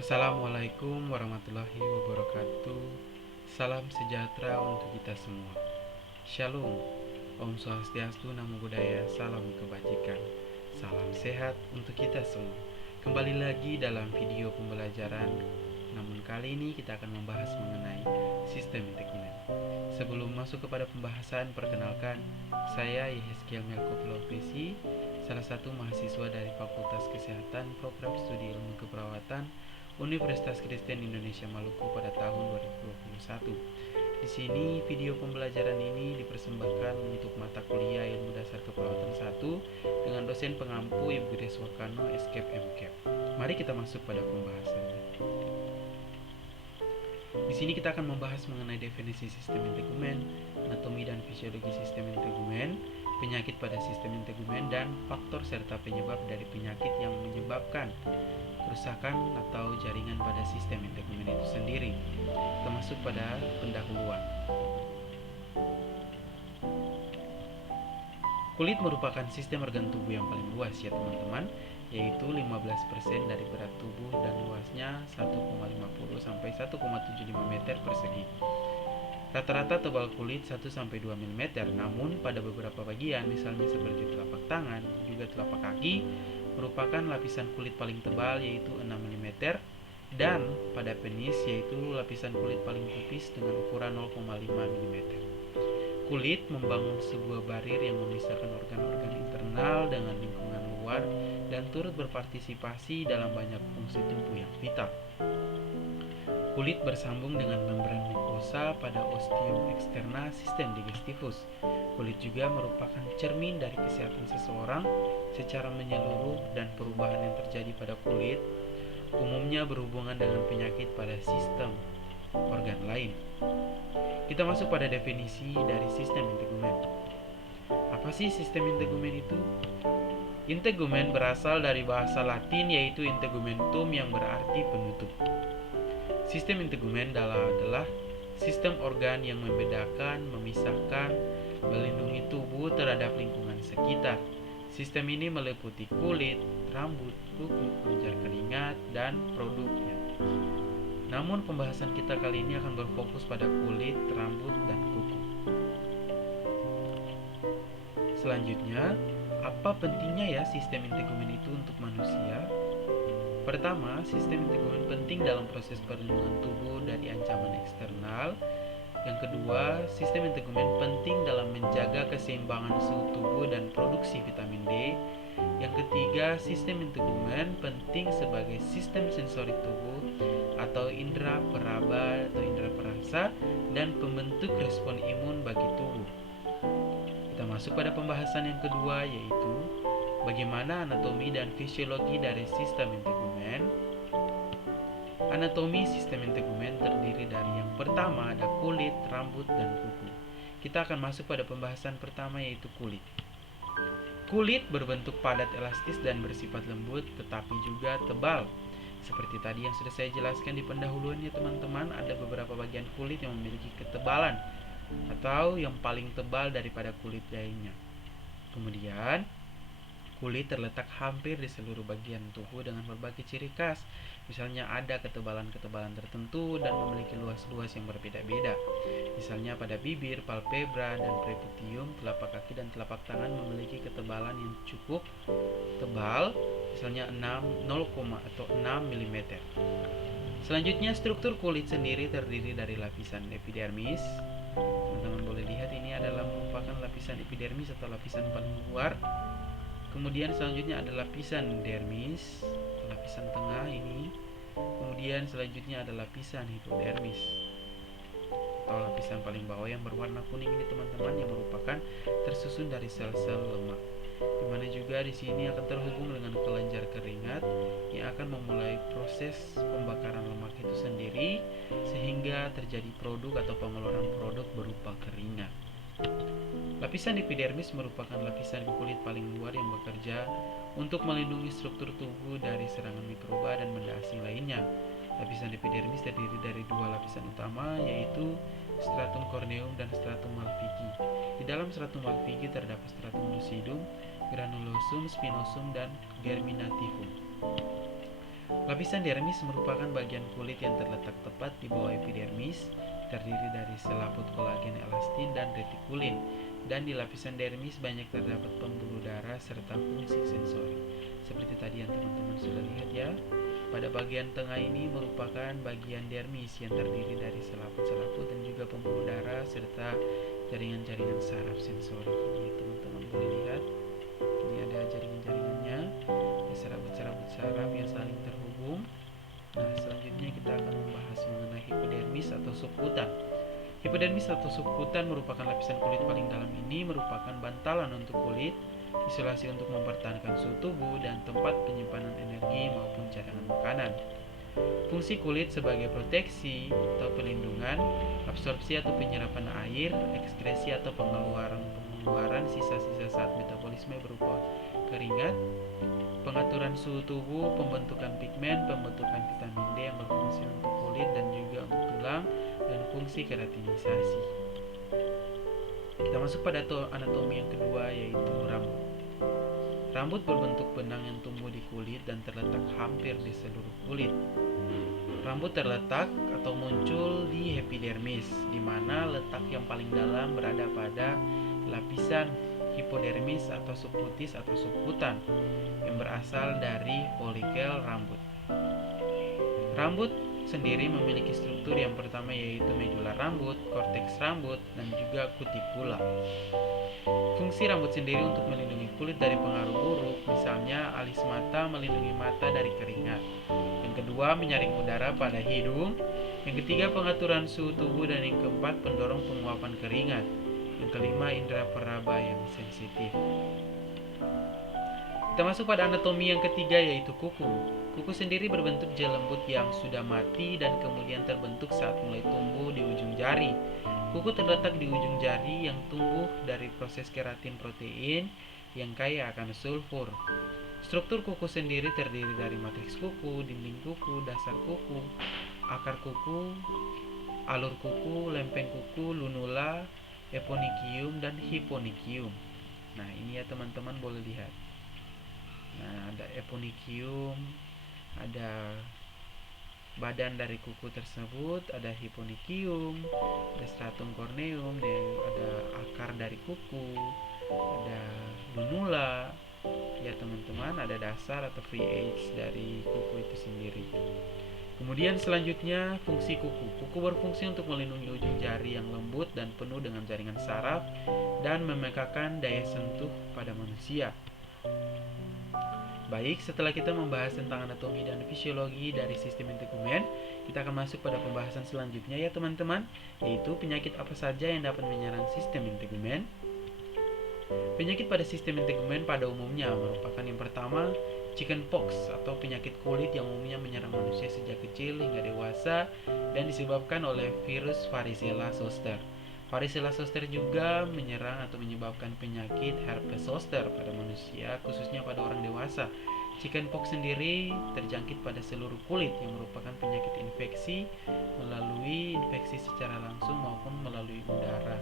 Assalamualaikum warahmatullahi wabarakatuh. Salam sejahtera untuk kita semua. Shalom. Om Swastiastu, Namo Buddhaya, salam kebajikan. Salam sehat untuk kita semua. Kembali lagi dalam video pembelajaran. Namun kali ini kita akan membahas mengenai sistem integumen. Sebelum masuk kepada pembahasan, perkenalkan, saya Yehezkiel Melko Profesi, salah satu mahasiswa dari Fakultas Kesehatan Program Studi Ilmu Keperawatan Universitas Kristen Indonesia Maluku pada tahun 2021. Di sini video pembelajaran ini dipersembahkan untuk mata kuliah Ilmu Dasar Keperawatan 1 dengan dosen pengampu Ibu Deswakano Escape MCAP. Mari kita masuk pada pembahasannya. Di sini kita akan membahas mengenai definisi sistem integumen, anatomi dan fisiologi sistem integumen, penyakit pada sistem integumen, dan faktor serta penyebab dari penyakit yang menyebabkan kerusakan atau jaringan pada sistem integumen itu sendiri. Kita masuk pada pendahuluan. Kulit merupakan sistem organ tubuh yang paling luas ya teman-teman, yaitu 15% dari berat tubuh dan luasnya 1,50 sampai 1,75 meter persegi. Rata-rata tebal kulit 1-2 mm, namun pada beberapa bagian, misalnya seperti telapak tangan, juga telapak kaki, merupakan lapisan kulit paling tebal yaitu 6 mm, dan pada penis yaitu lapisan kulit paling tipis dengan ukuran 0,5 mm. Kulit membangun sebuah barir yang memisahkan organ-organ internal dengan lingkungan luar dan turut berpartisipasi dalam banyak fungsi tubuh yang vital. Kulit bersambung dengan membran mukosa pada ostium eksterna sistem digestivus. Kulit juga merupakan cermin dari kesehatan seseorang secara menyeluruh, dan perubahan yang terjadi pada kulit umumnya berhubungan dengan penyakit pada sistem organ lain. Kita masuk pada definisi dari sistem integumen. Apa sih sistem integumen itu? Integumen berasal dari bahasa Latin yaitu integumentum yang berarti penutup. Sistem integumen adalah sistem organ yang membedakan, memisahkan, melindungi tubuh terhadap lingkungan sekitar. Sistem ini meliputi kulit, rambut, kuku, kelenjar keringat, dan produknya. Namun pembahasan kita kali ini akan berfokus pada kulit, rambut, dan kuku. Selanjutnya, apa pentingnya ya sistem integumen itu untuk manusia? Pertama, sistem integumen penting dalam proses perlindungan tubuh dari ancaman eksternal. Yang kedua, sistem integumen penting dalam menjaga keseimbangan suhu tubuh dan produksi vitamin D. Yang ketiga, sistem integumen penting sebagai sistem sensori tubuh atau indera peraba atau indera perasa dan pembentuk respon imun bagi tubuh. Kita masuk pada pembahasan yang kedua, yaitu bagaimana anatomi dan fisiologi dari sistem integumen. Anatomi sistem integumen terdiri dari yang pertama ada kulit, rambut, dan kuku. Kita akan masuk pada pembahasan pertama, yaitu kulit. Kulit berbentuk padat, elastis, dan bersifat lembut tetapi juga tebal. Seperti tadi yang sudah saya jelaskan di pendahuluan ya teman-teman, ada beberapa bagian kulit yang memiliki ketebalan atau yang paling tebal daripada kulit lainnya. Kemudian, kulit terletak hampir di seluruh bagian tubuh dengan berbagai ciri khas. Misalnya ada ketebalan-ketebalan tertentu dan memiliki luas-luas yang berbeda-beda. Misalnya pada bibir, palpebra, dan preputium, telapak kaki dan telapak tangan memiliki ketebalan yang cukup tebal, misalnya 6 mm. Selanjutnya, struktur kulit sendiri terdiri dari lapisan epidermis. Teman-teman boleh lihat ini adalah merupakan lapisan epidermis atau lapisan paling luar. Kemudian selanjutnya ada lapisan dermis, lapisan tengah ini. Kemudian selanjutnya ada lapisan hipodermis atau lapisan paling bawah yang berwarna kuning ini teman-teman, yang merupakan tersusun dari sel-sel lemak. Dimana juga di sini akan terhubung dengan kelenjar keringat yang akan memulai proses pembakaran lemak itu sendiri sehingga terjadi produk atau pengeluaran produk berupa keringat. Lapisan epidermis merupakan lapisan kulit paling luar yang bekerja untuk melindungi struktur tubuh dari serangan mikroba dan benda asing lainnya. Lapisan epidermis terdiri dari dua lapisan utama, yaitu stratum corneum dan stratum malpighi. Di dalam stratum malpighi terdapat stratum lucidum, granulosum, spinosum, dan germinativum. Lapisan dermis merupakan bagian kulit yang terletak tepat di bawah epidermis, terdiri dari selaput kolagen elastin dan retikulin. Dan di lapisan dermis banyak terdapat pembuluh darah serta fungsi sensori. Seperti tadi yang teman-teman sudah lihat ya. Pada bagian tengah ini merupakan bagian dermis yang terdiri dari selaput-selaput dan juga pembuluh darah serta jaringan-jaringan saraf sensori. Ini teman-teman boleh lihat. Ini ada jaringan-jaringannya, serabut-serabut saraf yang saling terhubung. Nah, selanjutnya kita akan membahas mengenai hipodermis atau subkutan. Hipodermis atau subkutan merupakan lapisan kulit paling dalam. Ini merupakan bantalan untuk kulit, isolasi untuk mempertahankan suhu tubuh, dan tempat penyimpanan energi maupun cadangan makanan. Fungsi kulit sebagai proteksi atau pelindungan, absorpsi atau penyerapan air, ekskresi atau pengeluaran sisa-sisa saat metabolisme berupa keringat, pengaturan suhu tubuh, pembentukan pigmen, pembentukan vitamin D yang berfungsi untuk kulit dan juga untuk tulang, dan fungsi keratinisasi. Kita masuk pada anatomi yang kedua, yaitu rambut. Rambut berbentuk benang yang tumbuh di kulit dan terletak hampir di seluruh kulit. Rambut terletak atau muncul di epidermis, di mana letak yang paling dalam berada pada lapisan hipodermis atau subkutis atau subkutan yang berasal dari folikel rambut. Rambut sendiri memiliki struktur yang pertama, yaitu medula rambut, korteks rambut, dan juga kutikula. Fungsi rambut sendiri untuk melindungi kulit dari pengaruh buruk, misalnya alis mata melindungi mata dari keringat. Yang kedua, menyaring udara pada hidung. Yang ketiga, pengaturan suhu tubuh. Dan yang keempat, pendorong penguapan keringat. Yang kelima, indera peraba yang sensitif. Kita masuk pada anatomi yang ketiga, yaitu kuku. Kuku sendiri berbentuk gel lembut yang sudah mati dan kemudian terbentuk saat mulai tumbuh di ujung jari. Kuku terletak di ujung jari yang tumbuh dari proses keratin protein yang kaya akan sulfur. Struktur kuku sendiri terdiri dari matriks kuku, dinding kuku, dasar kuku, akar kuku, alur kuku, lempeng kuku, lunula, eponychium, dan hyponychium. Nah, ini ya teman-teman boleh lihat. Nah, ada eponychium, ada badan dari kuku tersebut, ada hyponychium, ada stratum corneum, dan ada akar dari kuku, ada lunula. Ya teman-teman, ada dasar atau free edge dari kuku itu sendiri. Kemudian selanjutnya fungsi kuku. Kuku berfungsi untuk melindungi ujung jari yang lembut dan penuh dengan jaringan saraf dan memekakan daya sentuh pada manusia. Baik, setelah kita membahas tentang anatomi dan fisiologi dari sistem integumen, kita akan masuk pada pembahasan selanjutnya ya teman-teman, yaitu penyakit apa saja yang dapat menyerang sistem integumen. Penyakit pada sistem integumen pada umumnya merupakan yang pertama, chickenpox atau penyakit kulit yang umumnya menyerang manusia sejak kecil hingga dewasa dan disebabkan oleh virus varicella zoster. Varicella zoster juga menyerang atau menyebabkan penyakit herpes zoster pada manusia, khususnya pada orang dewasa. Chickenpox sendiri terjangkit pada seluruh kulit yang merupakan penyakit infeksi melalui infeksi secara langsung maupun melalui udara.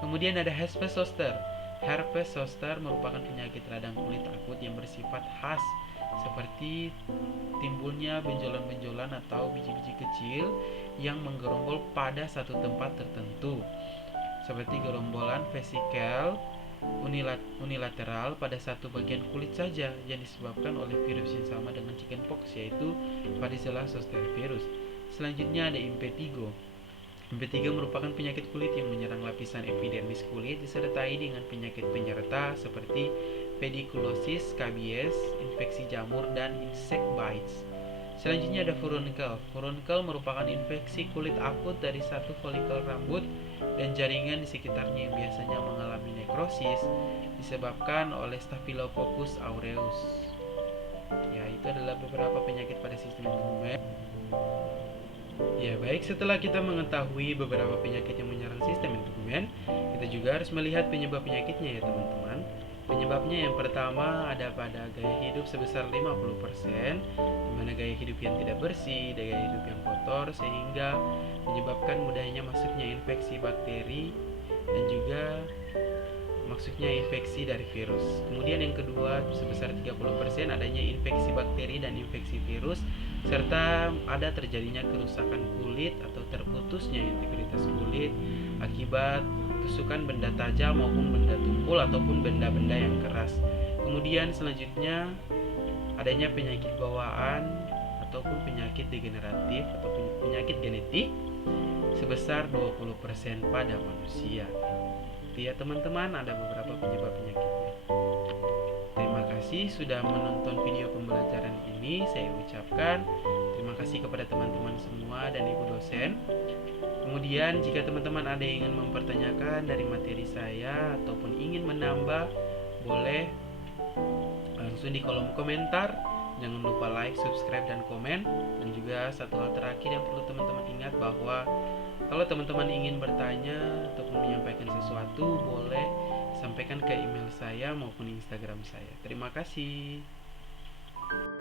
Kemudian ada herpes zoster. Herpes zoster merupakan penyakit radang kulit akut yang bersifat khas, seperti timbulnya benjolan-benjolan atau biji-biji kecil yang menggerombol pada satu tempat tertentu, seperti gerombolan vesikel unilateral pada satu bagian kulit saja yang disebabkan oleh virus yang sama dengan chickenpox, yaitu varicella zoster virus. Selanjutnya ada impetigo. Impetigo merupakan penyakit kulit yang menyerang lapisan epidermis kulit disertai dengan penyakit penyerta seperti pediculosis, kabies, infeksi jamur, dan insect bites. Selanjutnya ada furunkel. Furunkel merupakan infeksi kulit akut dari satu folikel rambut dan jaringan di sekitarnya yang biasanya mengalami nekrosis disebabkan oleh Staphylococcus aureus. Ya, itu adalah beberapa penyakit pada sistem integumen. Ya, baik, setelah kita mengetahui beberapa penyakit yang menyerang sistem integumen, kita juga harus melihat penyebab penyakitnya ya teman-teman. Penyebabnya yang pertama ada pada gaya hidup sebesar 50%, di mana gaya hidup yang tidak bersih, gaya hidup yang kotor, sehingga menyebabkan mudahnya masuknya infeksi bakteri dan juga maksudnya infeksi dari virus. Kemudian yang kedua sebesar 30% adanya infeksi bakteri dan infeksi virus, serta ada terjadinya kerusakan kulit atau terputusnya integritas kulit akibat tusukan benda tajam maupun benda tumpul ataupun benda-benda yang keras. Kemudian selanjutnya adanya penyakit bawaan ataupun penyakit degeneratif atau penyakit genetik sebesar 20% pada manusia. Ya teman-teman, ada beberapa penyebab penyakitnya. Terima kasih sudah menonton video pembelajaran ini. Saya ucapkan terima kasih kepada teman-teman semua dan ibu dosen. Kemudian jika teman-teman ada yang ingin mempertanyakan dari materi saya ataupun ingin menambah, boleh langsung di kolom komentar. Jangan lupa like, subscribe, dan komen. Dan juga satu hal terakhir yang perlu teman-teman ingat, bahwa kalau teman-teman ingin bertanya ataupun menyampaikan sesuatu, boleh sampaikan ke email saya maupun Instagram saya. Terima kasih.